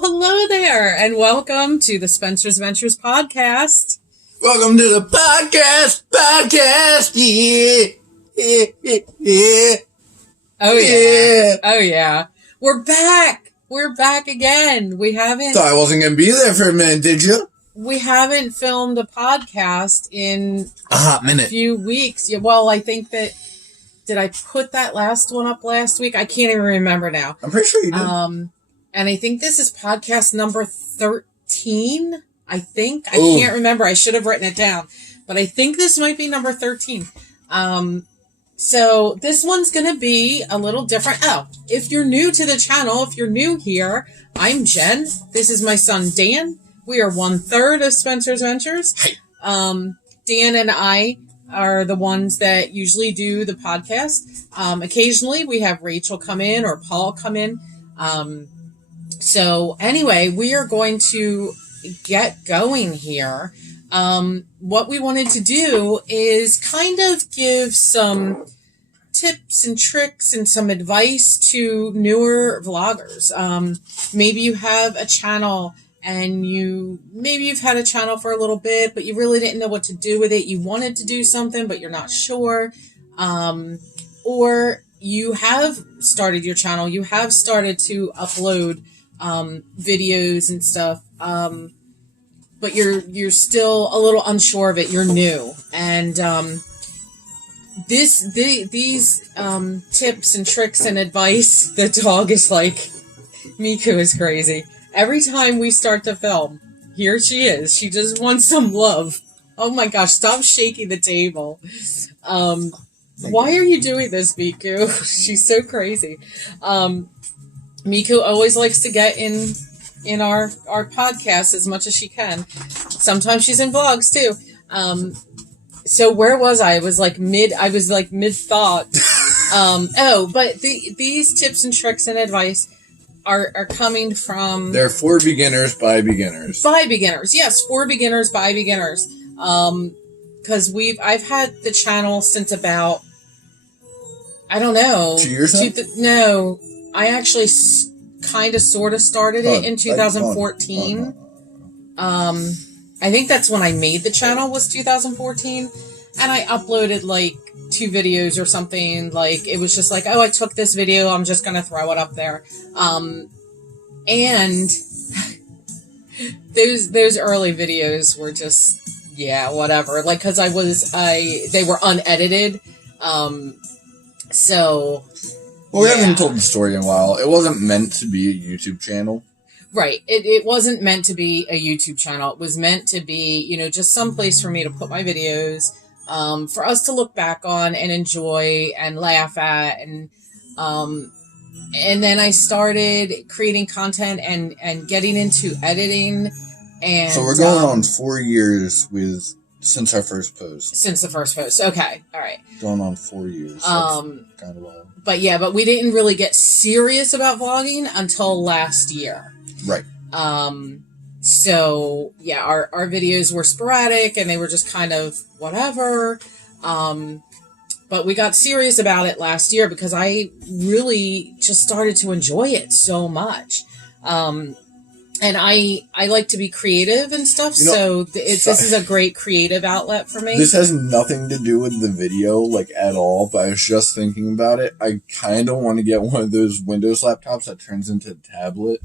Well, hello there, and welcome to the Spencer's Ventures podcast. Welcome to the podcast, yeah. Oh yeah. We're back again. We haven't... Thought I wasn't going to be there for a minute, did you? We haven't filmed a podcast in a hot minute. A few weeks. Yeah, well, I think that... Did I put that last one up last week? I can't even remember now. I'm pretty sure you did. And I think this is podcast number 13, I think. I can't remember. I should have written it down. But I think this might be number 13. So this one's going to be a little different. Oh, if you're new to the channel, if you're new here, I'm Jen. This is my son, Dan. We are 1/3 of Spencer's Ventures. Hey. Dan and I are the ones that usually do the podcast. Occasionally we have Rachel come in or Paul come in. So anyway, we are going to get going here. What we wanted to do is kind of give some tips and tricks and some advice to newer vloggers. Maybe you have a channel and maybe you've had a channel for a little bit, but you really didn't know what to do with it. You wanted to do something, but you're not sure. Or you have started your channel. You have started to upload videos and stuff. But you're still a little unsure of it. You're new. And these tips and tricks and advice, the dog is like, Miku is crazy. Every time we start to film, here she is. She just wants some love. Oh my gosh, stop shaking the table. Why are you doing this, Miku? She's so crazy. Miku always likes to get in our podcast as much as she can. Sometimes she's in vlogs too. So where was I? I was like mid thought. But these tips and tricks and advice are coming from... They're for beginners by beginners. By beginners, yes, for beginners by beginners. Because I've had the channel since about, I don't know, 2 years now? No, I actually kind of sort of started it in 2014. I think that's when I made the channel, was 2014, and I uploaded like 2 videos or something. Like, it was just like, oh, I took this video, I'm just gonna throw it up there. And those early videos were just, yeah, whatever. Like, cause they were unedited. So. Well, we haven't told the story in a while. It wasn't meant to be a YouTube channel. Right. It wasn't meant to be a YouTube channel. It was meant to be, just some place for me to put my videos, for us to look back on and enjoy and laugh at. And then I started creating content and getting into editing. And so we're going on 4 years since our first post. Since the first post. Okay. All right. Going on 4 years. Kind of wild. But we didn't really get serious about vlogging until last year. Right. So yeah, our videos were sporadic and they were just kind of whatever. But we got serious about it last year because I really just started to enjoy it so much. And I like to be creative and stuff, so this is a great creative outlet for me. This has nothing to do with the video, like, at all, but I was just thinking about it. I kind of want to get one of those Windows laptops that turns into a tablet.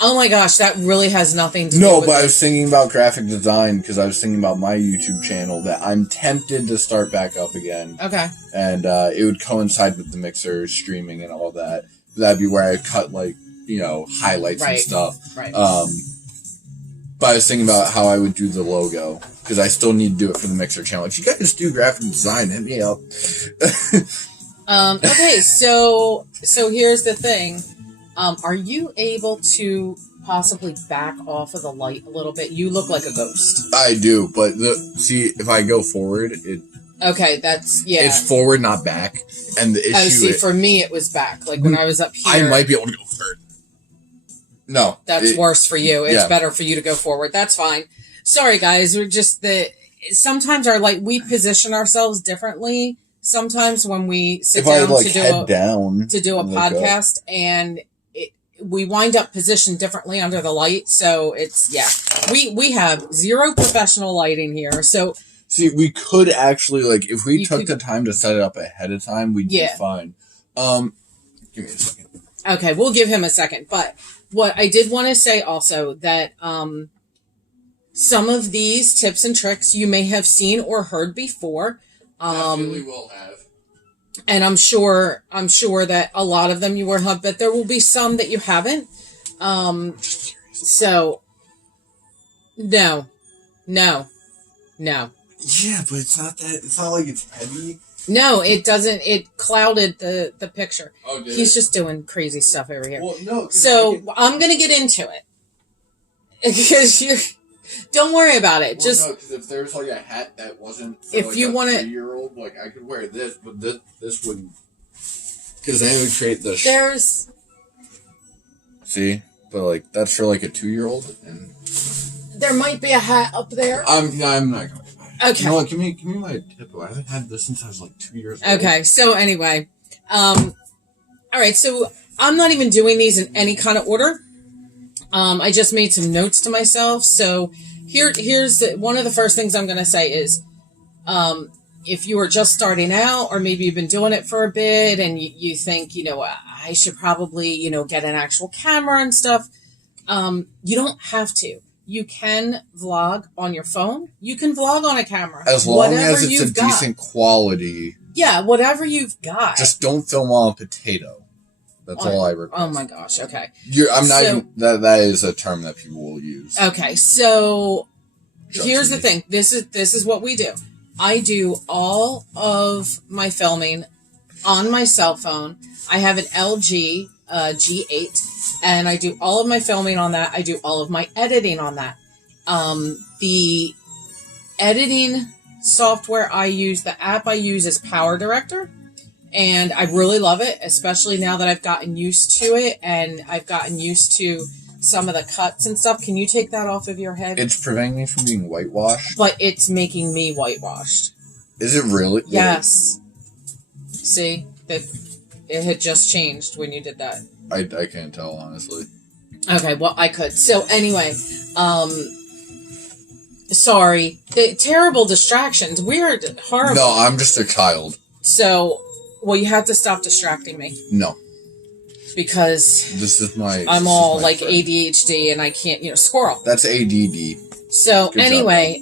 Oh my gosh, that really has nothing to do with No, but I was thinking about graphic design, because I was thinking about my YouTube channel that I'm tempted to start back up again. Okay. And it would coincide with the Mixer streaming and all that. That'd be where I cut, like, highlights and stuff. Right. But I was thinking about how I would do the logo, because I still need to do it for the Mixer channel. If you guys do graphic design, hit me up. Okay, so here's the thing. Are you able to possibly back off of the light a little bit? You look like a ghost. I do, but see, if I go forward, Okay, that's, yeah. It's forward, not back. And the issue for me, it was back. Like, when I was up here. I might be able to go forward. No. That's worse for you. It's better for you to go forward. That's fine. Sorry, guys. We're just sometimes we position ourselves differently. Sometimes when we sit down to do a podcast, and we wind up positioned differently under the light. So it's, yeah, we have zero professional lighting here. So see, we could actually, like, if we took the time to set it up ahead of time, we'd be fine. Give me a second. Okay, we'll give him a second. But what I did want to say also that some of these tips and tricks you may have seen or heard before. Definitely will have. And I'm sure that a lot of them you will have, but there will be some that you haven't. So no. Yeah, but it's not like it's heavy. No, it doesn't. It clouded the picture. Oh, did He's it? just doing crazy stuff over here. Well, no. So I'm going to get into it. Because don't worry about it. Well, just no, because if there's like a hat that wasn't for if like you a want 3-year-old, like I could wear this, but this wouldn't. Because then it would create the. There's. See, but like that's for like a 2-year-old, and there might be a hat up there. I'm not going to buy it. Okay. You know what? Give me my tip. I haven't had this since I was like 2 years old. Okay. So anyway, all right. So I'm not even doing these in any kind of order. I just made some notes to myself. So here's one of the first things I'm going to say is, if you are just starting out, or maybe you've been doing it for a bit and you think, I should probably, get an actual camera and stuff. You don't have to. You can vlog on your phone. You can vlog on a camera. As long as it's a decent quality. Yeah, whatever you've got. Just don't film on a potato. That's all I request. Oh my gosh, okay. I'm not even, that is a term that people will use. Okay, so here's the thing. This is what we do. I do all of my filming on my cell phone. I have an LG G8, and I do all of my filming on that. I do all of my editing on that. The editing software I use, the app I use is Power Director. And I really love it, especially now that I've gotten used to it and I've gotten used to some of the cuts and stuff. Can you take that off of your head? It's preventing me from being whitewashed. But it's making me whitewashed. Is it really? Yes. See? That it had just changed when you did that. I can't tell, honestly. Okay, well, I could. So anyway, sorry. The terrible distractions. Weird, horrible. No, I'm just a child. So... well, you have to stop distracting me. No. Because I'm all like friend. ADHD and I can't, squirrel. That's ADD. So anyway,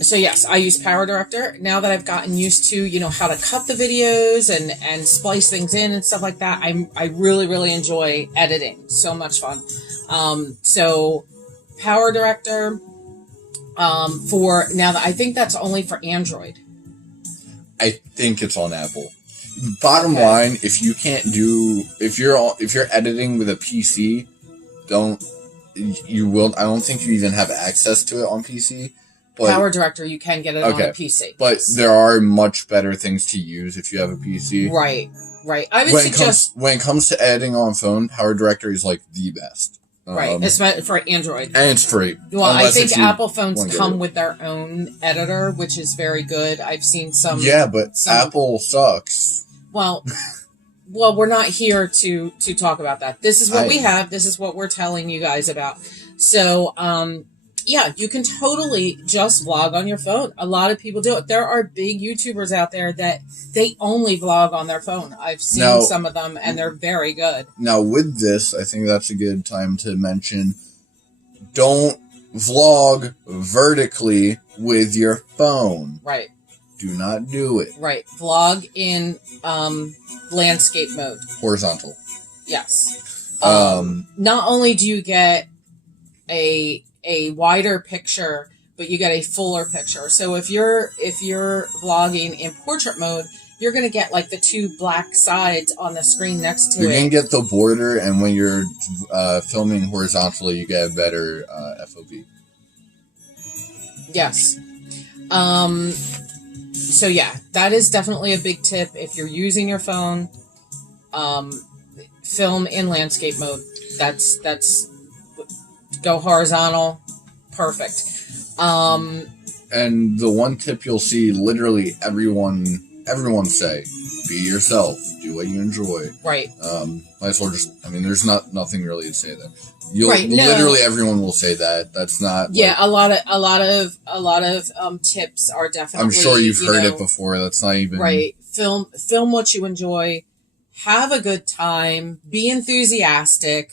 so yes, I use Power Director. Now that I've gotten used to, how to cut the videos and splice things in and stuff like that, I really, really enjoy editing. So much fun. So Power Director, for now that I think that's only for Android. I think it's on Apple. Bottom line, if you're editing with a PC, I don't think you even have access to it on PC. But, Power Director, you can get it on a PC. But there are much better things to use if you have a PC. Right. I would suggest when it comes to editing on phone, Power Director is like the best. Right, it's for Android. And it's free. Well, I think Apple phones come with their own editor, which is very good. I've seen some... yeah, but Apple sucks. Well, we're not here to talk about that. This is what we have. This is what we're telling you guys about. So, yeah, you can totally just vlog on your phone. A lot of people do it. There are big YouTubers out there that they only vlog on their phone. I've seen some of them, and they're very good. Now, with this, I think that's a good time to mention, don't vlog vertically with your phone. Right. Do not do it. Right. Vlog in landscape mode. Horizontal. Yes. Not only do you get a wider picture, but you get a fuller picture. So if you're vlogging in portrait mode, you're going to get like the two black sides on the screen next to it. You're going to get the border, and when you're filming horizontally, you get a better FOV. Yes. So yeah, that is definitely a big tip. If you're using your phone, film in landscape mode. That's go horizontal. Perfect. And the one tip you'll see literally everyone everyone say, be yourself, do what you enjoy. Right. Might as well just, I mean, there's nothing really to say that. No. Everyone will say that. That's not. Yeah, a lot of tips are definitely. I'm sure you've heard it before. That's not even right. Film what you enjoy. Have a good time. Be enthusiastic.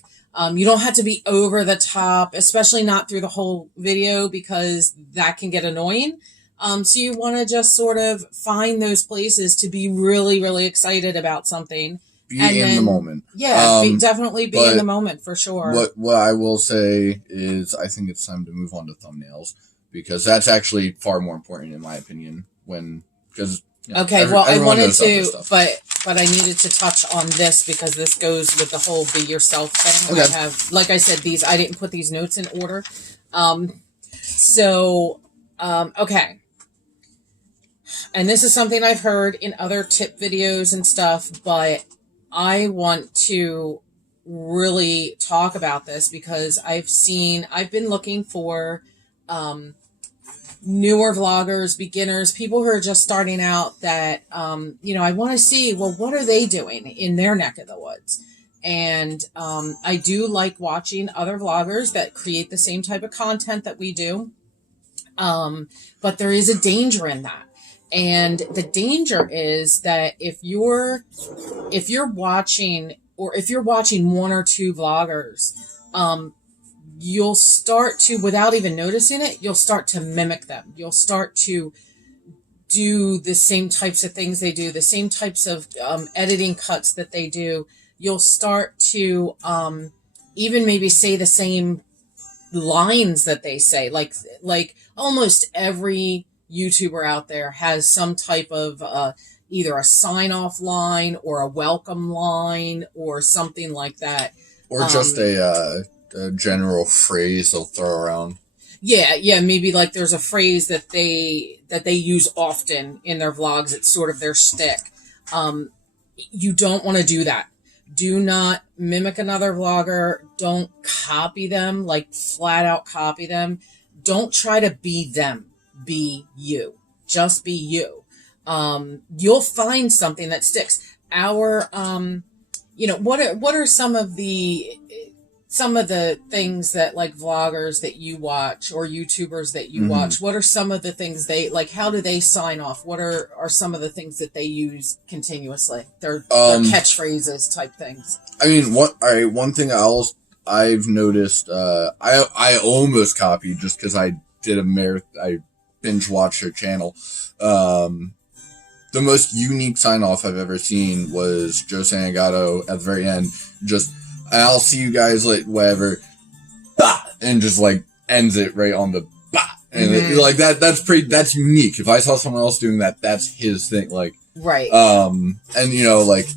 You don't have to be over the top, especially not through the whole video, because that can get annoying. So you want to just sort of find those places to be really, really excited about something. Be in the moment. Yeah, definitely be in the moment for sure. What I will say is I think it's time to move on to thumbnails, because that's actually far more important in my opinion. Okay, well, I wanted to, but I needed to touch on this because this goes with the whole be yourself thing. Okay. I have, like I said, I didn't put these notes in order. Okay. And this is something I've heard in other tip videos and stuff, but I want to really talk about this because I've been looking for, newer vloggers, beginners, people who are just starting out that, I want to see, well, what are they doing in their neck of the woods? And I do like watching other vloggers that create the same type of content that we do. But there is a danger in that. And the danger is that if you're watching one or two vloggers, you'll start to, without even noticing it, you'll start to mimic them. You'll start to do the same types of things they do, the same types of editing cuts that they do. You'll start to even maybe say the same lines that they say. Like almost every YouTuber out there has some type of either a sign-off line or a welcome line or something like that. Or just a general phrase they'll throw around. Yeah, maybe like there's a phrase that they use often in their vlogs. It's sort of their shtick. You don't want to do that. Do not mimic another vlogger. Don't copy them, like flat out copy them. Don't try to be them. Be you. Just be you. You'll find something that sticks. What are some of the things that like vloggers that you watch or YouTubers that you watch, what are some of the things they like? How do they sign off? What are some of the things that they use continuously? Their catchphrases type things. I mean, one thing I've noticed, I almost copied just because I did I binge watched their channel. The most unique sign off I've ever seen was Joe Santagato at the very end. I'll see you guys like whatever, bah! And just like ends it right on the bah! And that's unique. If I saw someone else doing that, that's his thing. Like, right. And like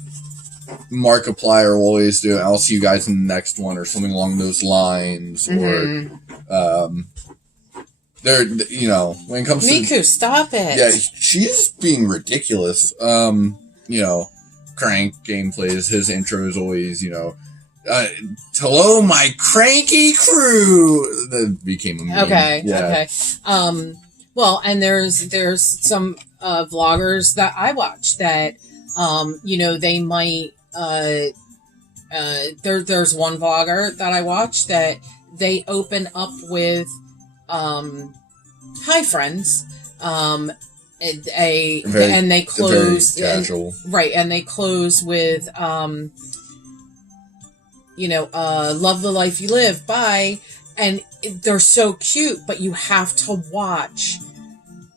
Markiplier will always do it. I'll see you guys in the next one or something along those lines. Or, when it comes Miku, stop it. Yeah, she's being ridiculous. Crank gameplays, his intro is always, hello, my cranky crew. That became a meme. Okay. Yeah. Okay. Well, and there's some vloggers that I watch that, they might. There's one vlogger that I watch that they open up with, "Hi, friends." And they close casual. Right, and they close with love the life you live, bye. And they're so cute, but you have to watch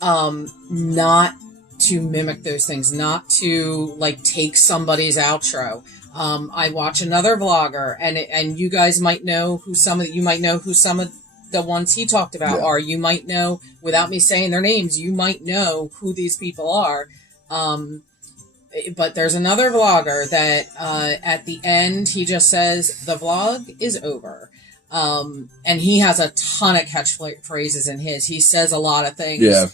not to mimic those things, not to like take somebody's outro. I watch another vlogger, and you guys might know who some of the ones he talked about are. You might know, without me saying their names, you might know who these people are. But there's another vlogger that at the end, he just says, the vlog is over. And he has a ton of catchphrases in his. He says a lot of things. Yeah.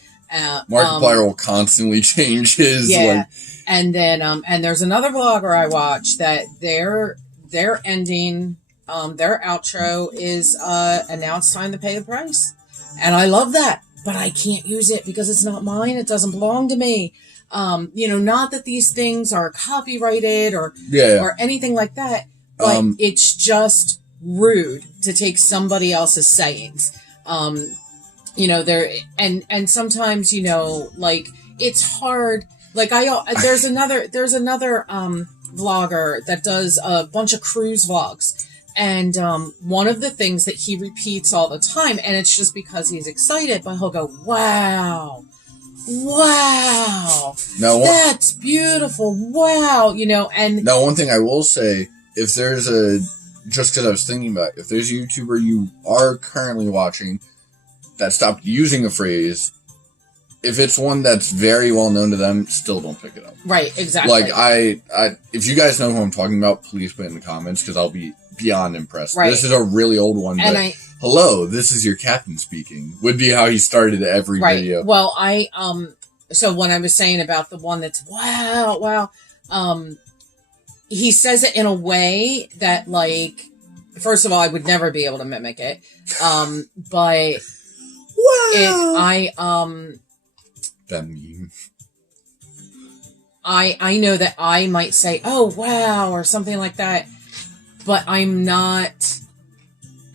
Markiplier will constantly change his. Yeah. And then, and there's another vlogger I watch that their ending, their outro is, and now it's time to pay the price. And I love that, but I can't use it because it's not mine. It doesn't belong to me. Not that these things are copyrighted or anything like that, but it's just rude to take somebody else's sayings. There and sometimes, like it's hard. Like there's another vlogger that does a bunch of cruise vlogs. And one of the things that he repeats all the time, and it's just because he's excited, but he'll go, wow, that's beautiful, wow, and... Now, one thing I will say, just because I was thinking about it, if there's a YouTuber you are currently watching that stopped using a phrase, if it's one that's very well known to them, still don't pick it up. Right, exactly. Like, if you guys know who I'm talking about, please put it in the comments, because I'll be beyond impressed. Right. This is a really old one, but hello, this is your captain speaking, would be how he started every video. Well, so when I was saying about the one that's wow, he says it in a way that, like, first of all, I would never be able to mimic it. But that meme. I know that I might say, oh wow, or something like that, but I'm not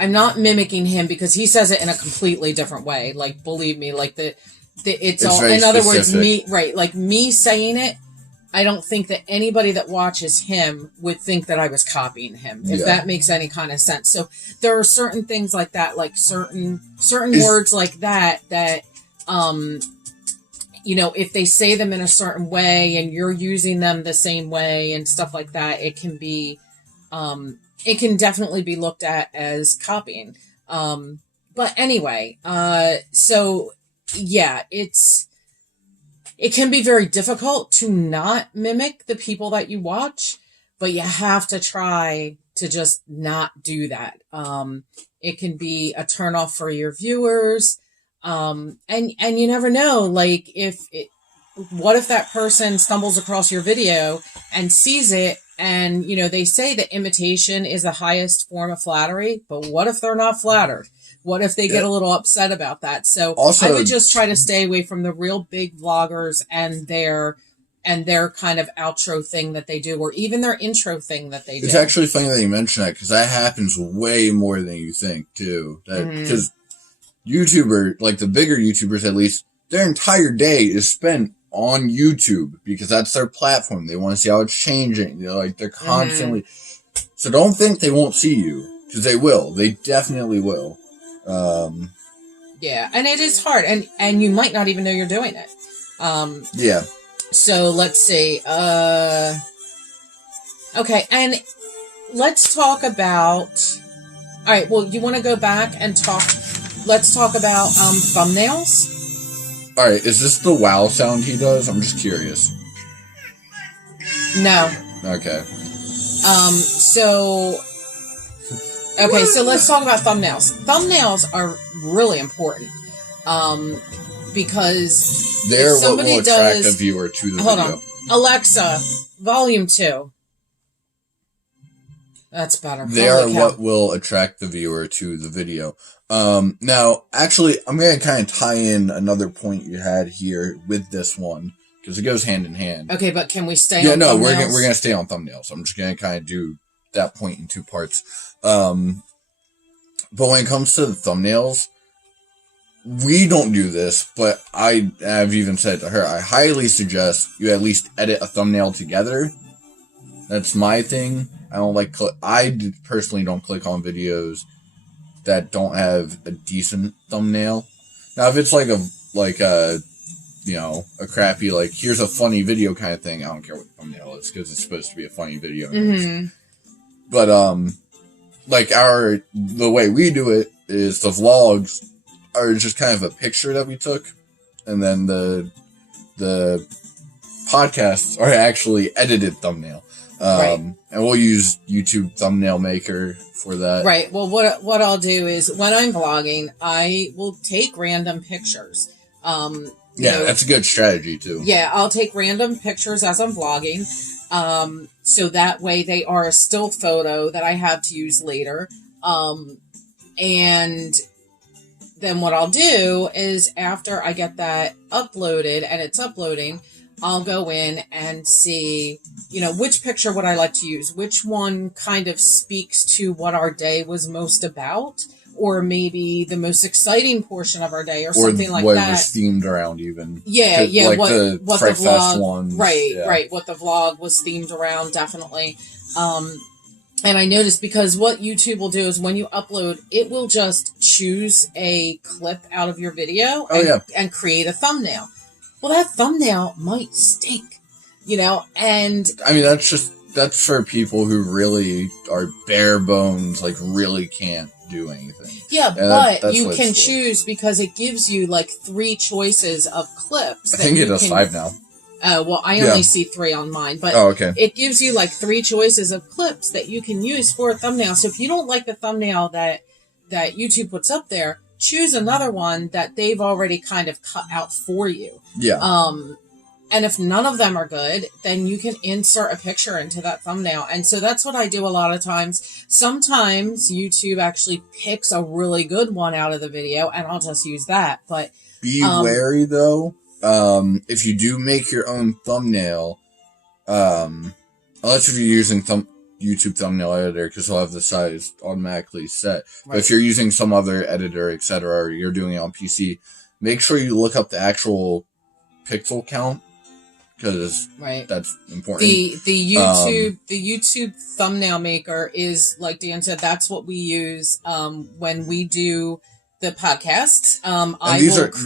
mimicking him because he says it in a completely different way. Like, believe me, like it's all, in other words, me saying it, I don't think that anybody that watches him would think that I was copying him, if that makes any kind of sense. So there are certain things like that, like certain words like that, if they say them in a certain way and you're using them the same way and stuff like that, it can definitely be looked at as copying. But anyway, so yeah, it can be very difficult to not mimic the people that you watch, but you have to try to just not do that. It can be a turnoff for your viewers. And you never know, like, what if that person stumbles across your video and sees it, and, they say that imitation is the highest form of flattery, but what if they're not flattered? What if they get a little upset about that? So also, I would just try to stay away from the real big vloggers and their kind of outro thing that they do, or even their intro thing that they do. It's actually funny that you mention that, because that happens way more than you think, too. Because YouTuber, like the bigger YouTubers at least, their entire day is spent on YouTube because that's their platform. They want to see how it's changing. They're constantly... So don't think they won't see you, because they will. They definitely will. Yeah, and it is hard, and you might not even know you're doing it. Yeah. So let's see. Okay, and let's talk about... All right, well, you want to go back and talk... Let's talk about thumbnails. All right, is this the wow sound he does? I'm just curious. No. Okay. So let's talk about thumbnails. Thumbnails are really important. Because they're what will attract a viewer to the video. Hold on. Alexa, volume 2. That's better. They are what will attract the viewer to the video. Now, actually, I'm going to kind of tie in another point you had here with this one, because it goes hand in hand. Okay, but can we stay on thumbnails? Yeah, no, we're going to stay on thumbnails. I'm just going to kind of do that point in two parts. But when it comes to the thumbnails, we don't do this, but I've even said to her, I highly suggest you at least edit a thumbnail together. That's my thing. I personally don't click on videos that don't have a decent thumbnail. Now, if it's like a crappy, like, here's a funny video kind of thing, I don't care what the thumbnail is, because it's supposed to be a funny video. Mm-hmm. But, the way we do it is the vlogs are just kind of a picture that we took, and then the podcasts are actually edited thumbnail. Right. And we'll use YouTube thumbnail maker for that. Right. Well, what I'll do is when I'm vlogging, I will take random pictures. That's a good strategy too. Yeah, I'll take random pictures as I'm vlogging. So that way they are a still photo that I have to use later. And then what I'll do is after I get that uploaded and it's uploading, I'll go in and see, which picture would I like to use? Which one kind of speaks to what our day was most about? Or maybe the most exciting portion of our day or something like that. Or what was themed around even. Yeah, like what the Fright Fest ones. Right, what the vlog was themed around, definitely. And I noticed because what YouTube will do is when you upload, it will just choose a clip out of your video and create a thumbnail. Well, that thumbnail might stink, and... I mean, that's for people who really are bare bones, like really can't do anything. Yeah, but you can choose because it gives you like 3 choices of clips. I think it does 5 now. Oh, well, I only see 3 on mine, but okay. It gives you like 3 choices of clips that you can use for a thumbnail. So if you don't like the thumbnail that YouTube puts up there, choose another one that they've already kind of cut out for you. Yeah. And if none of them are good, then you can insert a picture into that thumbnail. And so that's what I do a lot of times. Sometimes YouTube actually picks a really good one out of the video, and I'll just use that. But be wary, though. If you do make your own thumbnail, unless if you're using YouTube thumbnail editor, because it'll have the size automatically set. Right. But if you're using some other editor, etc., or you're doing it on PC, make sure you look up the actual pixel count, because that's important. The YouTube thumbnail maker is, like Dan said, that's what we use when we do the podcasts.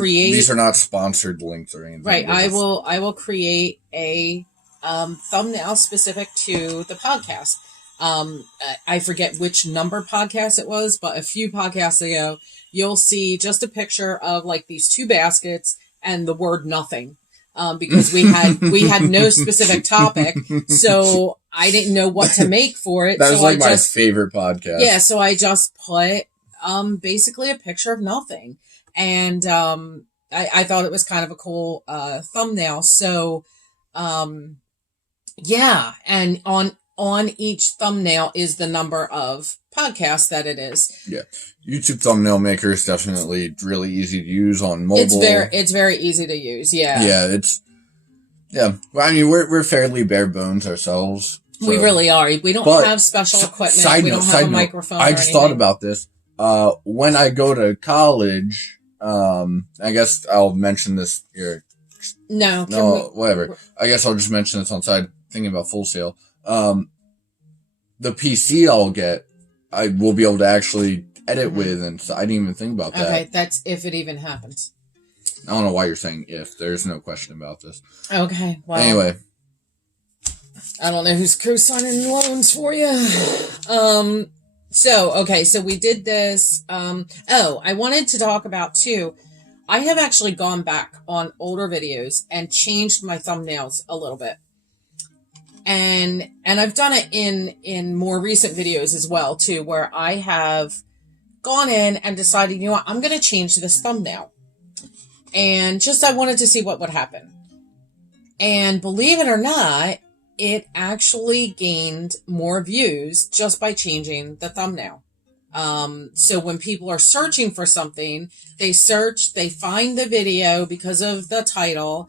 These are not sponsored links or anything. Right. I will create a thumbnail specific to the podcast. I forget which number podcast it was, but a few podcasts ago, you'll see just a picture of like these 2 baskets and the word nothing. Because we had no specific topic, so I didn't know what to make for it. That was my favorite podcast. Yeah, so I just put basically a picture of nothing, and I thought it was kind of a cool thumbnail. So yeah, and on each thumbnail is the number of podcasts that it is. Yeah. YouTube thumbnail maker is definitely really easy to use on mobile. It's very easy to use. Yeah. Yeah, Well, I mean, we're fairly bare bones ourselves. So. We really are. We don't have special equipment. We don't have a microphone. I just thought about this. When I go to college, I guess I'll mention this here. No, whatever. I guess I'll just mention this on side. Thinking about Full Sail. The PC I'll get, I will be able to actually edit with, and so I didn't even think about that. Okay, that's if it even happens. I don't know why you're saying if. There's no question about this. Okay, well. Anyway. I don't know who's co-signing loans for you. So we did this. I wanted to talk about, too, I have actually gone back on older videos and changed my thumbnails a little bit. And I've done it in more recent videos as well, too, where I have gone in and decided, you know what, I'm going to change this thumbnail. And just I wanted to see what would happen. And believe it or not, it actually gained more views just by changing the thumbnail. So when people are searching for something, they find the video because of the title,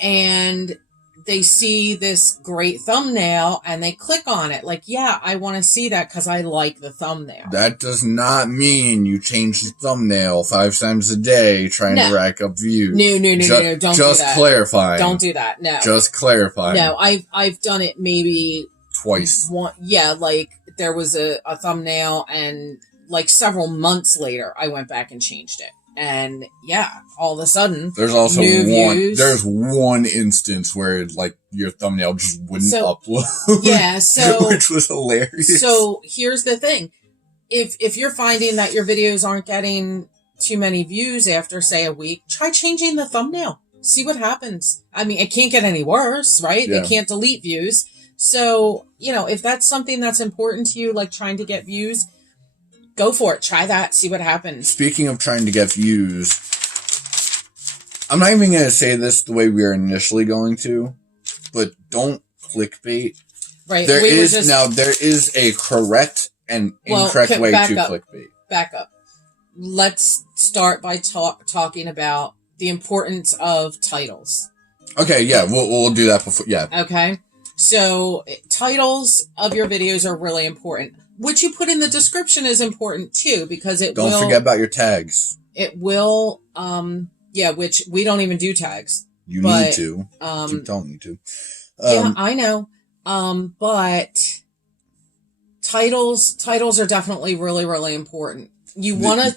and they see this great thumbnail and they click on it. Like, yeah, I want to see that because I like the thumbnail. That does not mean you change the thumbnail 5 times a day trying to rack up views. No, don't do that. Just clarifying. Don't do that, no. Just clarifying. No, I've done it maybe... twice. Like, there was a thumbnail, and like several months later, I went back and changed it. And yeah, all of a sudden, there's also new views. There's one instance where like your thumbnail just wouldn't upload. Yeah, so which was hilarious. So here's the thing: if you're finding that your videos aren't getting too many views after, say, a week, try changing the thumbnail. See what happens. I mean, it can't get any worse, right? Yeah. It can't delete views. So if that's something that's important to you, like trying to get views, go for it. Try that. See what happens. Speaking of trying to get views, I'm not even going to say this the way we were initially going to, but don't clickbait. Right. There is a correct and incorrect way to clickbait. Back up. Let's start by talking about the importance of titles. Okay, yeah, we'll do that before. Yeah. Okay. So titles of your videos are really important. What you put in the description is important too, because Don't forget about your tags. It will, which we don't even do tags. You need to. You don't need to. Yeah, I know. But titles are definitely really, really important. You wanna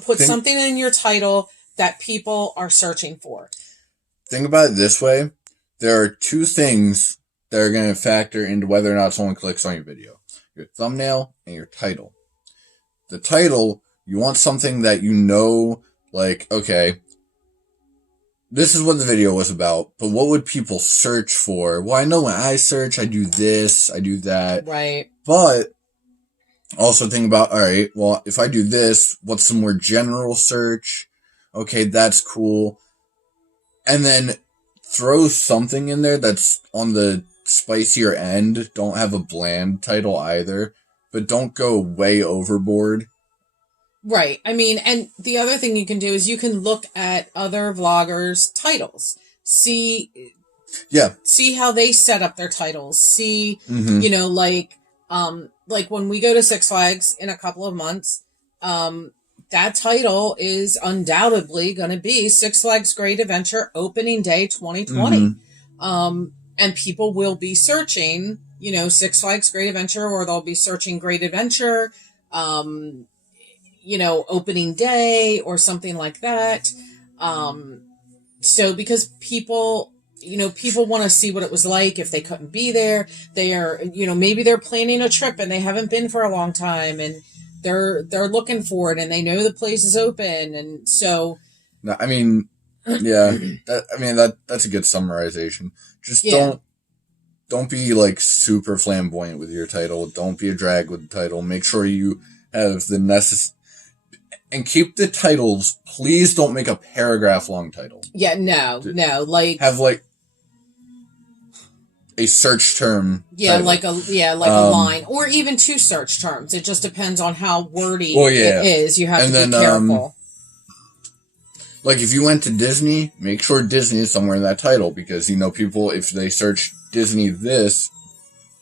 put something in your title that people are searching for. Think about it this way. There are two things that are going to factor into whether or not someone clicks on your video. Your thumbnail and your title. The title, you want something that you know, like, okay, this is what the video was about, but what would people search for? Well, I know when I search, I do this, I do that. Right. But also think about, all right, well, if I do this, what's some more general search? Okay, that's cool. And then throw something in there that's on the spicier end. Don't have a bland title either, but don't go way overboard. Right. I mean, and the other thing you can do is you can look at other vloggers' titles. See how they set up their titles. See, like when we go to Six Flags in a couple of months, that title is undoubtedly going to be Six Flags Great Adventure Opening Day 2020. And people will be searching, Six Flags Great Adventure, or they'll be searching Great Adventure, opening day or something like that. So because people want to see what it was like if they couldn't be there. They are, maybe they're planning a trip and they haven't been for a long time, and they're looking for it and they know the place is open. And so, no, I mean, yeah, that's a good summarization. Just don't be like super flamboyant with your title. Don't be a drag with the title. Make sure you have the necessary. And keep the titles. Please don't make a paragraph long title. Yeah, no. Like have like a search term. Yeah, title. A line, or even two search terms. It just depends on how wordy it is. You have to be careful. Like if you went to Disney, make sure Disney is somewhere in that title, because people, if they search Disney this.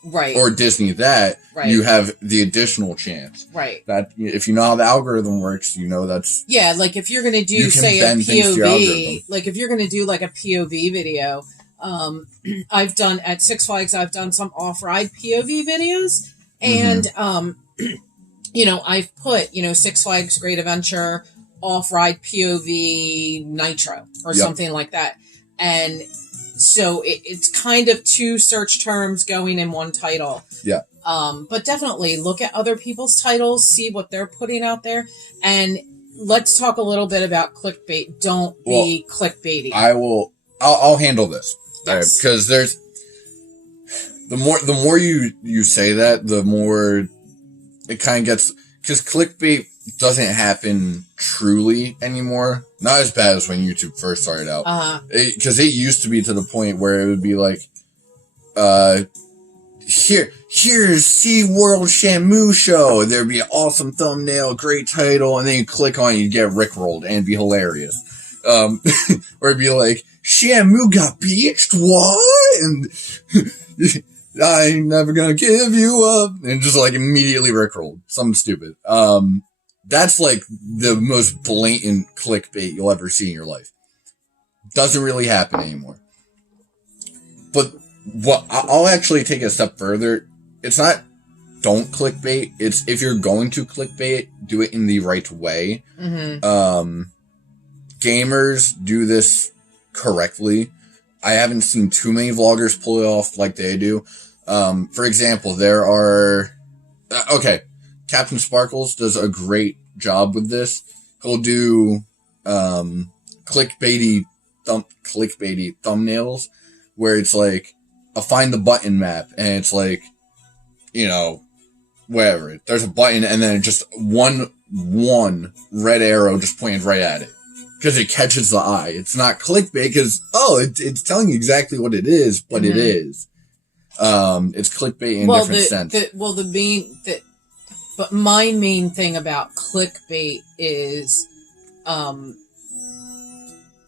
Right. Or Disney that, you have the additional chance. Right. That if you know how the algorithm works, that's... Yeah, like if you're going to do, say, a POV, like if you're going to do like a POV video, I've done, at Six Flags, I've done some off-ride POV videos, and, I've put, Six Flags Great Adventure, off-ride POV Nitro, or something like that. And... so it's kind of two search terms going in one title. Yeah. But definitely look at other people's titles, see what they're putting out there, and let's talk a little bit about clickbait. Don't be clickbaity. I'll handle this. Yes. Because there's the more you say that, the more it kind of gets, because clickbait doesn't happen truly anymore. Not as bad as when YouTube first started out. Because it used to be to the point where it would be like, here's SeaWorld Shamu Show. There'd be an awesome thumbnail, great title, and then you click on it, you'd get rickrolled, and it'd be hilarious. Or it'd be like, Shamu got beached? What? And I'm never gonna give you up. And just like immediately rickrolled. Something stupid. That's like the most blatant clickbait you'll ever see in your life. Doesn't really happen anymore. But I'll actually take it a step further. It's not don't clickbait. It's if you're going to clickbait, do it in the right way. Gamers do this correctly. I haven't seen too many vloggers pull it off like they do. For example, there are... Captain Sparkles does a great job with this. He'll do clickbaity thumbnails where it's like a find the button map, and it's like, whatever. There's a button and then just one red arrow just pointed right at it. Because it catches the eye. It's not clickbait because, it's telling you exactly what it is, but it is. It's clickbait in a different sense. But my main thing about clickbait is,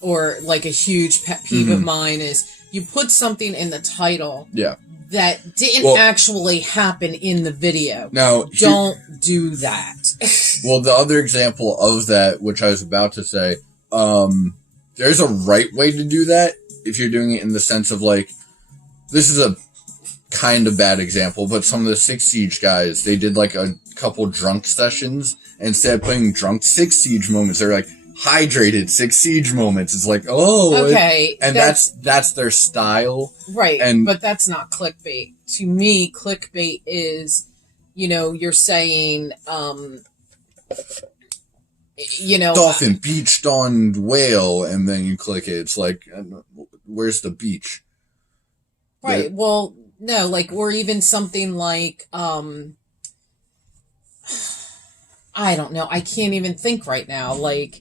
or like a huge pet peeve of mine is you put something in the title that didn't actually happen in the video. Now, don't do that. Well, the other example of that, which I was about to say, there's a right way to do that if you're doing it in the sense of, like, this is a kind of bad example, but some of the Six Siege guys, they did, like, a couple drunk sessions, and instead of putting drunk Six Siege moments, they're like, hydrated Six Siege moments. It's like, okay, and that's their style, right? But that's not clickbait. To me, clickbait is, you're saying, dolphin beached on whale, and then you click it. It's like, where's the beach? Right. Well, no, like, or even something like, I don't know. I can't even think right now. Like,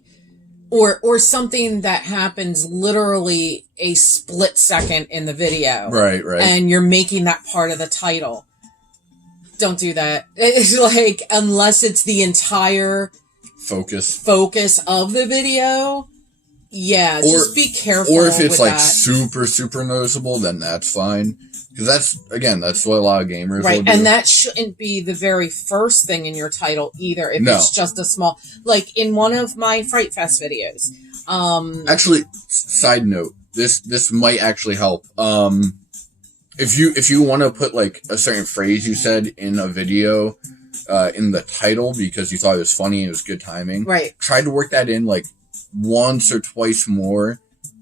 or something that happens literally a split second in the video. Right. And you're making that part of the title. Don't do that. It's like, unless it's the entire focus of the video. Yeah, just be careful. Or if it's like that. super, super noticeable, then that's fine. Because that's what a lot of gamers will do. And that shouldn't be the very first thing in your title either. If it's just a small, like in one of my Fright Fest videos. Actually, side note, this might actually help. If you want to put like a certain phrase you said in a video, in the title because you thought it was funny and it was good timing. Right. Try to work that in like once or twice more,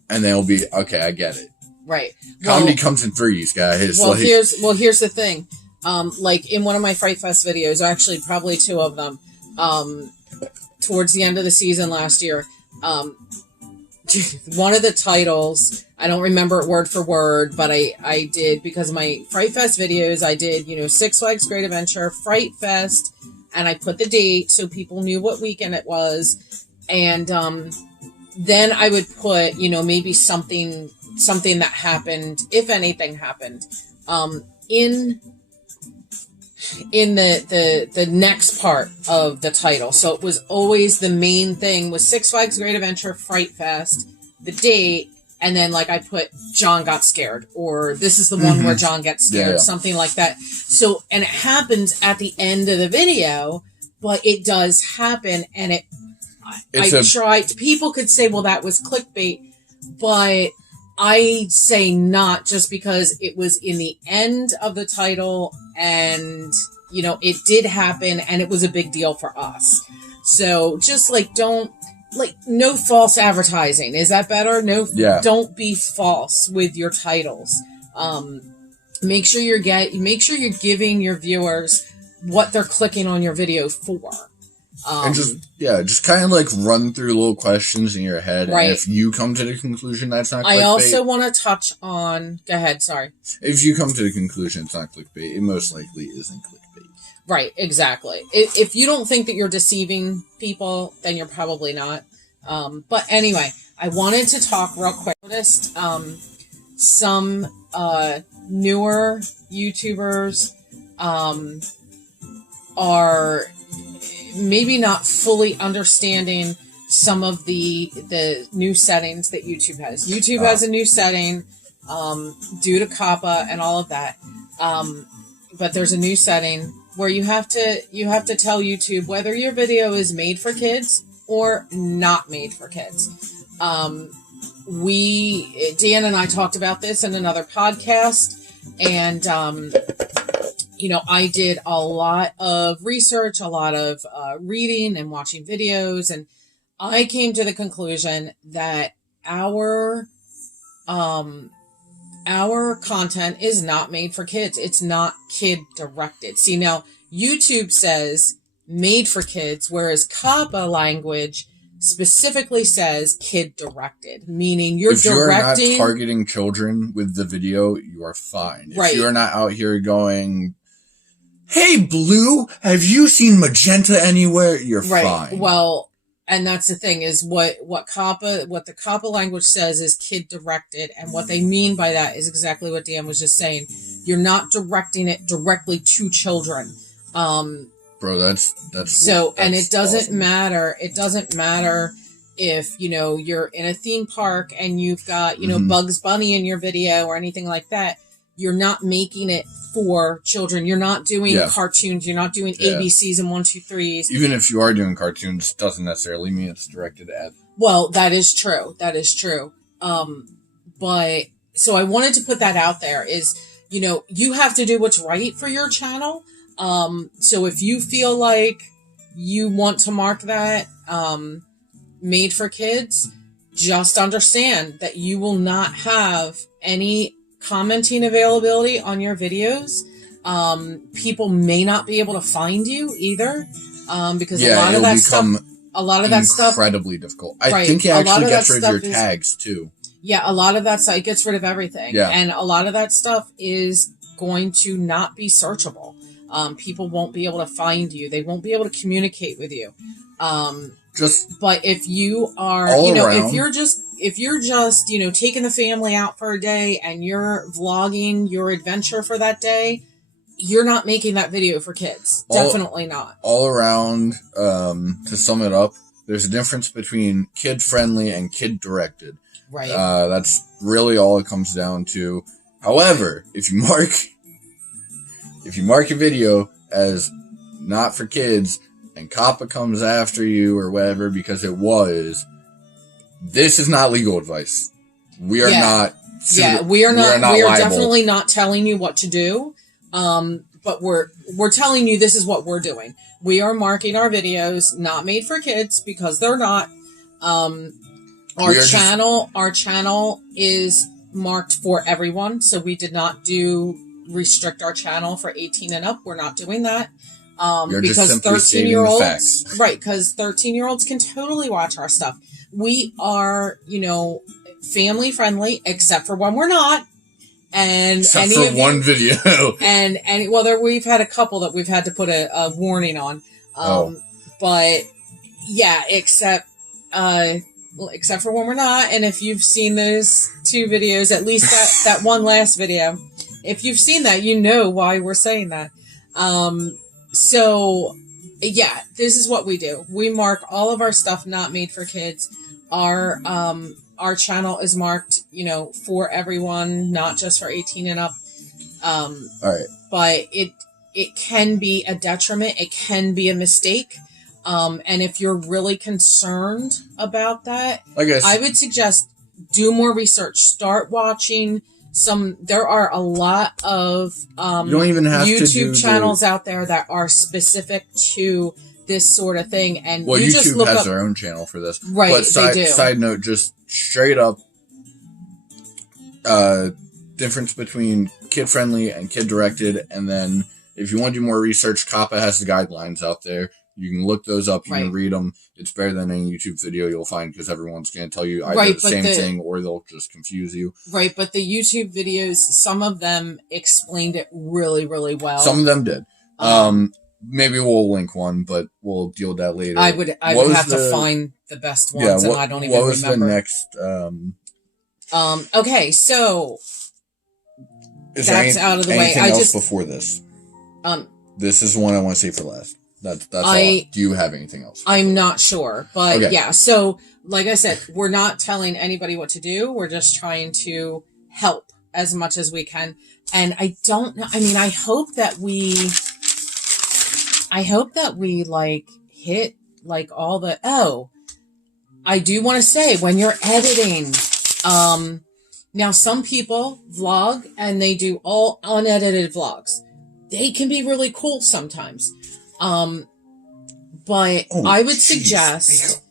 and then it'll be okay. I get it. Right. Comedy comes in threes, guys. Well, here's the thing. Like in one of my Fright Fest videos, actually probably two of them, towards the end of the season last year, one of the titles, I don't remember it word for word, but I did, because of my Fright Fest videos, I did, Six Flags Great Adventure, Fright Fest, and I put the date so people knew what weekend it was. And then I would put, maybe something that happened, if anything happened, in the next part of the title. So it was always the main thing was Six Flags Great Adventure, Fright Fest, the date, and then like I put John got scared, or this is the one where John gets scared, something like that. So, and it happens at the end of the video, but it does happen, and people could say, well, that was clickbait, but I say not, just because it was in the end of the title and, it did happen and it was a big deal for us. So just no false advertising. Is that better? Don't be false with your titles. Make sure you're giving your viewers what they're clicking on your video for. And just kind of like run through little questions in your head. Right. And if you come to the conclusion that's not clickbait. I also want to touch on... Go ahead, sorry. If you come to the conclusion it's not clickbait, it most likely isn't clickbait. Right, exactly. If you don't think that you're deceiving people, then you're probably not. But anyway, I wanted to talk real quick. I noticed some newer YouTubers are... maybe not fully understanding some of the new settings that YouTube has. YouTube has a new setting due to COPPA and all of that. But there's a new setting where you have to tell YouTube whether your video is made for kids or not made for kids. Dan and I talked about this in another podcast, and I did a lot of research, a lot of reading and watching videos, and I came to the conclusion that our content is not made for kids. It's not kid directed. See, now YouTube says made for kids, whereas COPPA language specifically says kid directed, meaning if you're not targeting children with the video, you are fine. Right. If you're not out here going, hey, Blue, have you seen Magenta anywhere? You're fine. Well, and that's the thing is what the COPPA language says is kid directed. And what they mean by that is exactly what Dan was just saying. You're not directing it directly to children. Bro, that's so, and it doesn't matter. It doesn't matter if, you're in a theme park and you've got, Bugs Bunny in your video or anything like that, you're not making it for children. You're not doing cartoons. You're not doing ABCs and 1, 2, 3s. Even if you are doing cartoons, doesn't necessarily mean it's directed at. Well, that is true. But so I wanted to put that out there is, you have to do what's right for your channel. So if you feel like you want to mark that, made for kids, just understand that you will not have any commenting availability on your videos. People may not be able to find you either, because a lot of that stuff incredibly difficult. I think it actually gets rid of your tags too. Yeah, a lot of that stuff, it gets rid of everything. Yeah. And a lot of that stuff is going to not be searchable. People won't be able to find you. They won't be able to communicate with you. But if you are, if you're just, taking the family out for a day and you're vlogging your adventure for that day, you're not making that video for kids. Definitely not. All around, to sum it up, there's a difference between kid-friendly and kid-directed. Right. That's really all it comes down to. However, if you mark a video as not for kids and COPPA comes after you or whatever because it was, this is not legal advice. We are not. We are definitely not telling you what to do. But we're telling you this is what we're doing. We are marking our videos not made for kids because they're not. Our channel is marked for everyone, so we did not restrict our channel for 18 and up. We're not doing that. Because 13-year-olds, right? Because 13-year-olds can totally watch our stuff. We are, family friendly, except for when we're not. And except for one video. We've had a couple that we've had to put a warning on. But yeah, except for when we're not. And if you've seen those 2 videos, at least that one last video, if you've seen that, you know why we're saying that. So yeah, this is what we do. We mark all of our stuff not made for kids. Our channel is marked, for everyone, not just for 18 and up. All right. But it can be a detriment. It can be a mistake. And if you're really concerned about that, I would suggest do more research. Start watching there are a lot of you don't even have YouTube channels out there that are specific to this sort of thing. And YouTube just look has their own channel for this. Right, but they do. Side note, just straight up difference between kid-friendly and kid-directed. And then if you want to do more research, COPPA has the guidelines out there. You can look those up. You can read them. It's better than any YouTube video you'll find because everyone's going to tell you either the same thing or they'll just confuse you. Right, but the YouTube videos, some of them explained it really, really well. Some of them did. Maybe we'll link one, but we'll deal with that later. I would have to find the best ones, and I don't even remember. What was the next? Okay, so that's out of the way. Anything else before this? This is the one I want to say for last. That's all. Do you have anything else? I'm not sure, but yeah. So, like I said, we're not telling anybody what to do. We're just trying to help as much as we can. And I don't know. I mean, I hope that we like hit like all the. Oh, I do want to say when you're editing, now some people vlog and they do all unedited vlogs. They can be really cool sometimes. But I would suggest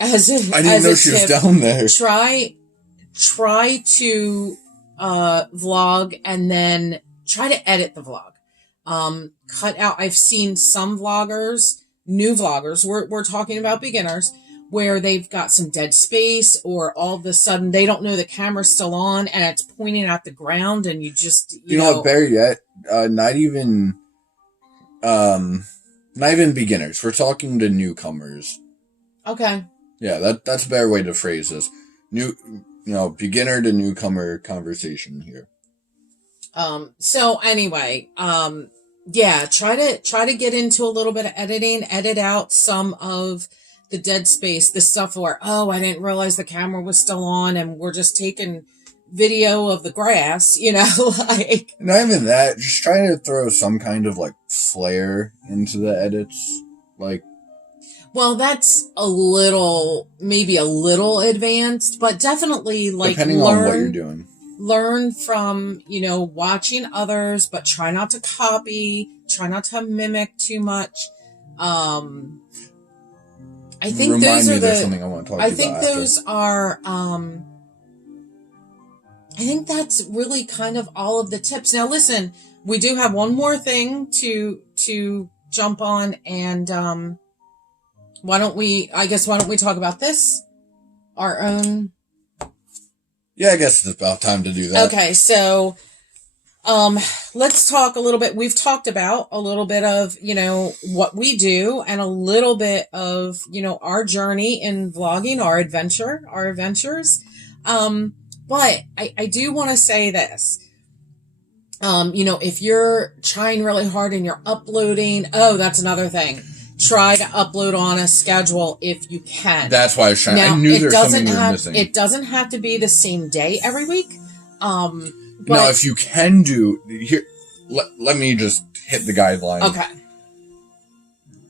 I didn't know she was down there. Try to vlog and then try to edit the vlog. Cut out. I've seen some vloggers, new vloggers. We're talking about beginners, where they've got some dead space, or all of a sudden they don't know the camera's still on and it's pointing at the ground, and you know what, better yet, not even beginners. We're talking to newcomers. Okay. Yeah, that's a better way to phrase this. Beginner to newcomer conversation here. So anyway, yeah, try to get into a little bit of editing, edit out some of the dead space, the stuff where, oh, I didn't realize the camera was still on and we're just taking video of the grass, like. Not even that, just trying to throw some kind of like flair into the edits. Like, well, that's maybe a little advanced, but definitely like depending on what you're doing. Learn from, watching others, but try not to copy, try not to mimic too much. I think those are there's something I want to talk about. I think those are, I think that's really kind of all of the tips. Now, listen, we do have one more thing to jump on, and why don't we talk about this? Our own. Yeah, I guess it's about time to do that. Okay, so let's talk a little bit. We've talked about a little bit of, what we do and a little bit of, our journey in vlogging, our adventures. But I do want to say this. If you're trying really hard and you're uploading, that's another thing. Try to upload on a schedule if you can. That's why I was trying. Now, I knew there was something we were missing. It doesn't have to be the same day every week. But now, if you can do here, let me just hit the guideline. Okay.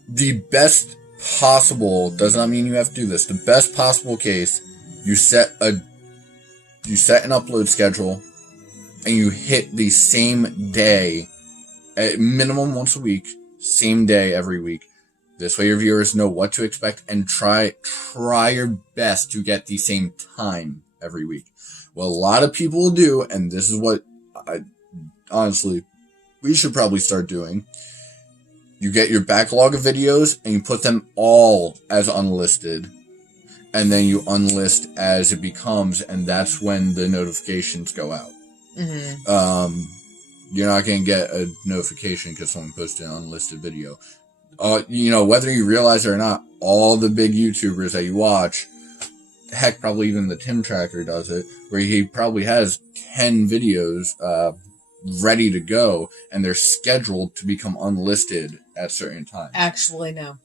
The best possible does not mean you have to do this. The best possible case, you set an upload schedule, and you hit the same day, at minimum once a week, same day every week. This way your viewers know what to expect, and try your best to get the same time every week. What a lot of people will do, and this is what honestly we should probably start doing. You get your backlog of videos and you put them all as unlisted, and then you unlist as it becomes, and that's when the notifications go out. Mm-hmm. You're not going to get a notification because someone posted an unlisted video. Whether you realize it or not, all the big YouTubers that you watch, heck, probably even the Tim Tracker does it, where he probably has 10 videos ready to go, and they're scheduled to become unlisted at certain times. Actually, no.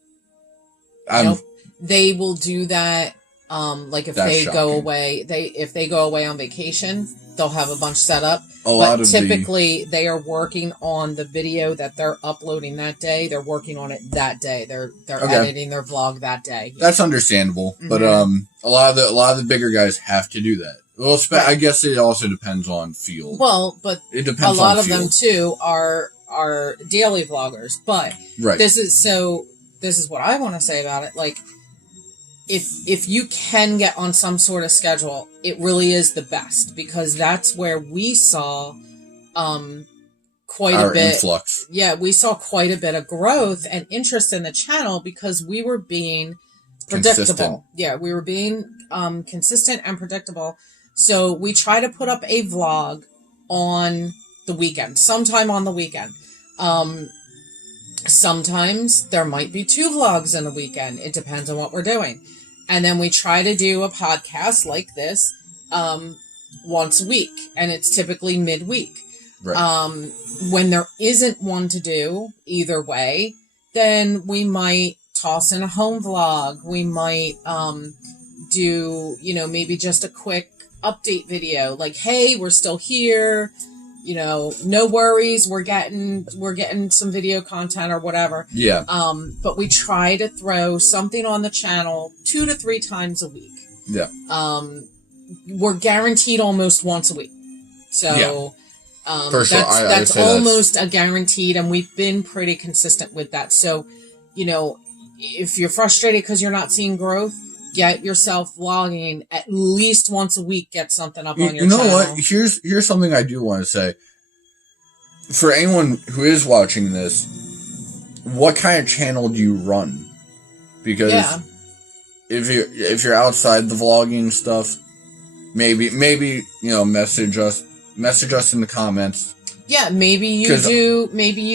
Nope. They will do that. Like if they go away, if they go away on vacation, they'll have a bunch set up. But typically, they are working on the video that they're uploading that day. They're working on it that day. They're editing their vlog that day. That's understandable, mm-hmm. But a lot of the bigger guys have to do that. Well, I guess it also depends on field. Well, but it depends. A lot of them too are daily vloggers. But right. This is what I want to say about it. Like, if you can get on some sort of schedule, it really is the best, because that's where we saw quite a bit influx. Yeah, we saw quite a bit of growth and interest in the channel because we were being predictable. Consistent. Yeah, we were being consistent and predictable. So we try to put up a vlog on the weekend, sometime on the weekend. Sometimes there might be 2 vlogs in a weekend. It depends on what we're doing. And then we try to do a podcast like this once a week, and it's typically midweek. Right. When there isn't one to do either way, then we might toss in a home vlog. We might do, maybe just a quick update video, like, hey, we're still here. No worries. We're getting some video content or whatever. Yeah. But we try to throw something on the channel 2 to 3 times a week. Yeah. We're guaranteed almost once a week. So, yeah. For sure. That's almost a guaranteed, and we've been pretty consistent with that. So, if you're frustrated because you're not seeing growth, get yourself vlogging at least once a week. Get something up on your channel. You know what? Here's something I do want to say. For anyone who is watching this, what kind of channel do you run? Because if you're outside the vlogging stuff, maybe message us in the comments. Yeah, maybe you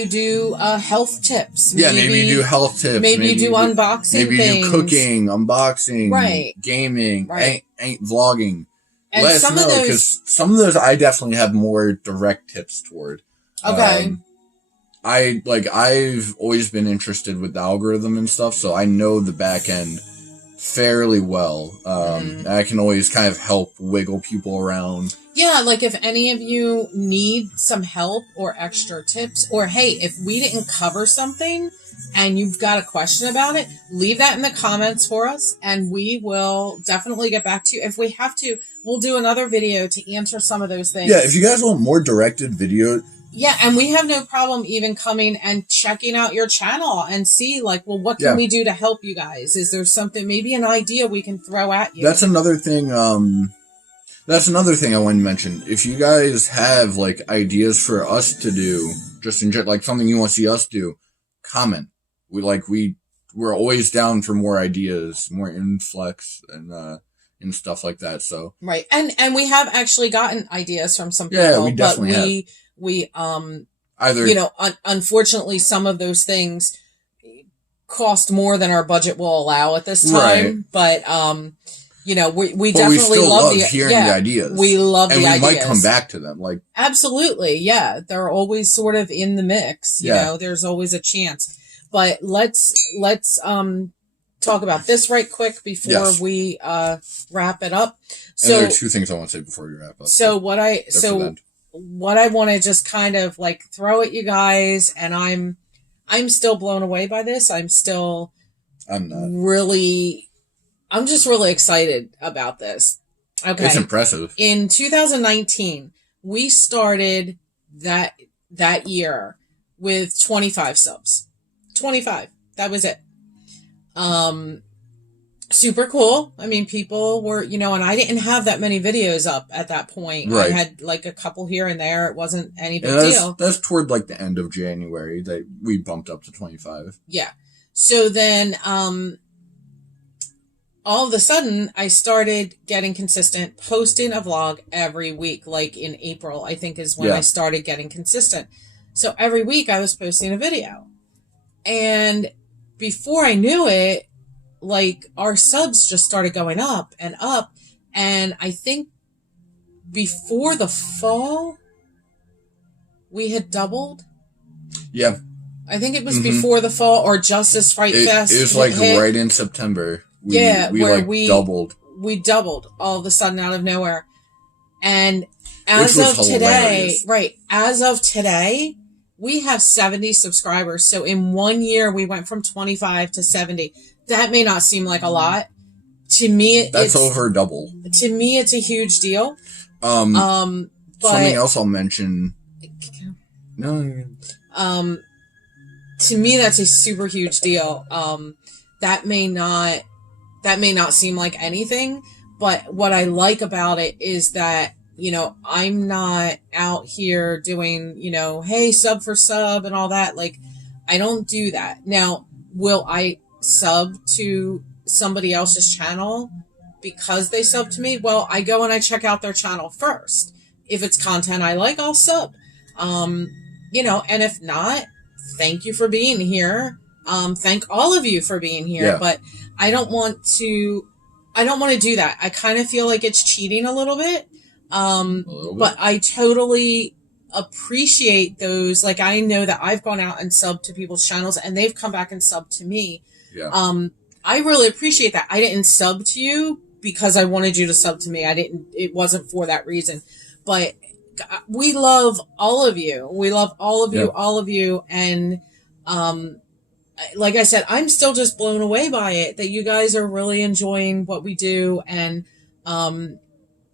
do health tips. Maybe you do health tips. Maybe you do unboxing maybe things. You do cooking, unboxing, right. Gaming, right. Ain't vlogging. And let us know, because some of those I definitely have more direct tips toward. Okay. I've always been interested with the algorithm and stuff, so I know the back end fairly well. I can always kind of help wiggle people around. Yeah, like if any of you need some help or extra tips, or hey, if we didn't cover something and you've got a question about it, leave that in the comments for us and we will definitely get back to you. If we have to, we'll do another video to answer some of those things. Yeah, if you guys want more directed video. Yeah, and we have no problem even coming and checking out your channel and see, like, well, what can we do to help you guys? Is there something, maybe an idea we can throw at you? That's another thing, I wanted to mention. If you guys have, like, ideas for us to do, just in like something you want to see us do, comment. We're always down for more ideas, more influx and stuff like that. So right, and we have actually gotten ideas from some people. Yeah, we definitely have. We either, you know, unfortunately, some of those things cost more than our budget will allow at this time. Right. But you know, we definitely love hearing the ideas. We love and the ideas. And we might come back to them. Like, absolutely, yeah. They're always sort of in the mix. You know, there's always a chance. But let's talk about this right quick before we wrap it up. So and there are two things I want to say before we wrap up. So what I want to just kind of like throw at you guys, and I'm still blown away by this. I'm just really excited about this. Okay. It's impressive. In 2019, we started that year with 25 subs. 25. That was it. Super cool. I mean, people were, you know, and I didn't have that many videos up at that point. Right. I had like a couple here and there. It wasn't any big deal. That's toward like the end of January that we bumped up to 25. Yeah. So then, all of a sudden I started getting consistent, posting a vlog every week, like in April, I think is when I started getting consistent. So every week I was posting a video. And before I knew it, like our subs just started going up and up. And I think before the fall, we had doubled. Yeah. I think it was before the fall or just as Fright Fest. It was like hit. right in September. We doubled. We doubled all of a sudden out of nowhere. And as of today, we have 70 subscribers. So in 1 year, we went from 25 to 70. That may not seem like a lot. To me, that's over double. To me, it's a huge deal. But something else I'll mention. No. To me, that's a super huge deal. That may not seem like anything, but what I like about it is that, you know, I'm not out here doing, you know, hey, sub for sub and all that. Like, I don't do that. Now, will I sub to somebody else's channel because they sub to me? Well, I go and I check out their channel first. If it's content I like, I'll sub. You know, and if not, thank you for being here. Thank all of you for being here. Yeah. But I don't want to do that. I kind of feel like it's cheating a little bit. But I totally appreciate those. Like, I know that I've gone out and subbed to people's channels and they've come back and subbed to me. Yeah. I really appreciate that. I didn't sub to you because I wanted you to sub to me. It wasn't for that reason, but we love all of you. We love all of you. And, like I said, I'm still just blown away by it that you guys are really enjoying what we do. And,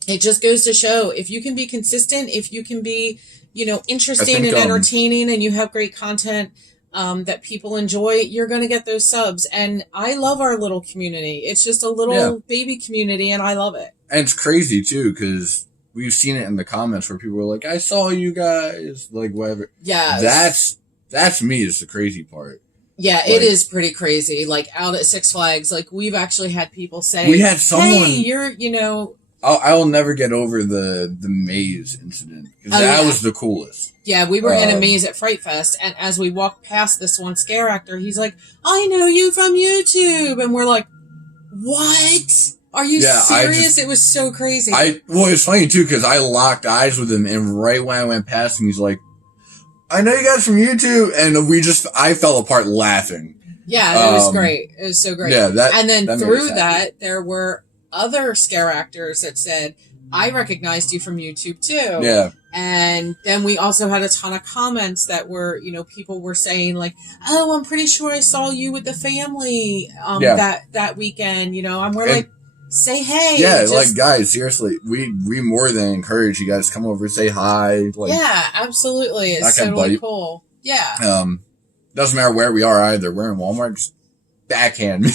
it just goes to show if you can be consistent, if you can be, you know, interesting and entertaining and you have great content, that people enjoy, you're going to get those subs. And I love our little community. It's just a little baby community and I love it. And it's crazy too, because we've seen it in the comments where people were like, I saw you guys, like whatever. Yeah. That's me is the crazy part. Yeah, like, it is pretty crazy. Like out at Six Flags, like we've actually had people say, we had someone, hey, you're, you know, I will never get over the maze incident. That was the coolest. Yeah, we were in a maze at Fright Fest, and as we walked past this one scare actor, he's like, I know you from YouTube. And we're like, what? Are you serious? It was so crazy. Well, it's funny, too, because I locked eyes with him, and right when I went past him, he's like, I know you guys from YouTube. And I fell apart laughing. Yeah, it was great. It was so great. Yeah, and then that through that, there were other scare actors that said, I recognized you from YouTube too. Yeah. And then we also had a ton of comments that were, people were saying like, "Oh, I'm pretty sure I saw you with the family that weekend." And we're like, "Say hey." Yeah, like guys, seriously, we more than encourage you guys to come over, say hi. Like, yeah, absolutely, it's totally cool. Yeah. Doesn't matter where we are either. We're in Walmart. Just backhand me.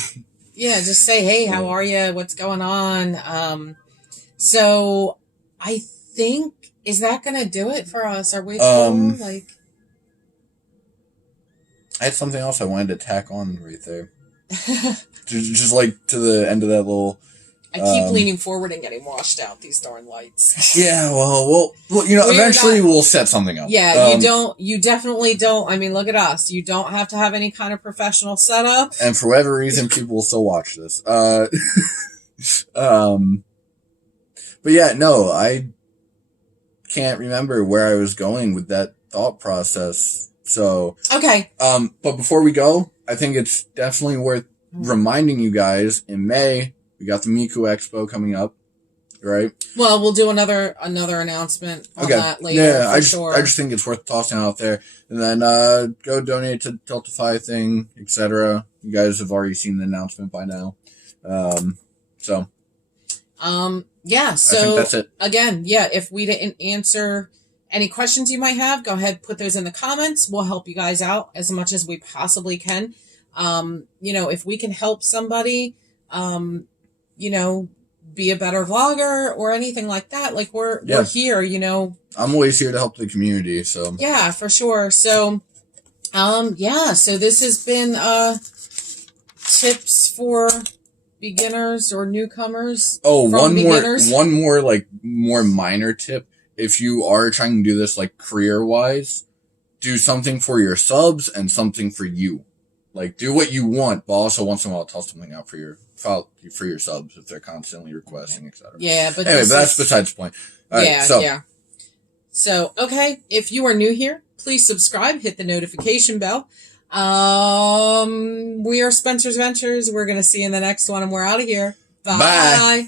Yeah, just say hey, how are you? What's going on? So I think. Is that going to do it for us? Are we cool? I had something else I wanted to tack on right there. just like to the end of that little... I keep leaning forward and getting washed out, these darn lights. Yeah, well, eventually we'll set something up. Yeah, you definitely don't. I mean, look at us. You don't have to have any kind of professional setup. And for whatever reason, people will still watch this. But yeah, no, I can't remember where I was going with that thought process. So okay. But before we go, I think it's definitely worth reminding you guys in May we got the Miku Expo coming up, right? Well, we'll do another announcement on that later. Yeah, I just think it's worth tossing out there, and then go donate to Tiltify thing, etc. You guys have already seen the announcement by now, yeah, so I think that's it. Again, yeah, if we didn't answer any questions you might have, go ahead, put those in the comments. We'll help you guys out as much as we possibly can. If we can help somebody, be a better vlogger or anything like that, like we're here, I'm always here to help the community, so. Yeah, for sure. So, so this has been, tips for beginners or newcomers. Oh, one more like more minor tip. If you are trying to do this like career wise, do something for your subs and something for you. Like do what you want, but also once in a while toss something out for your subs if they're constantly requesting, etc. Yeah, but anyway, that's besides the point. All right, yeah. So okay, if you are new here, please subscribe, hit the notification bell. We are Spencer's Ventures. We're going to see you in the next one, and we're out of here. Bye.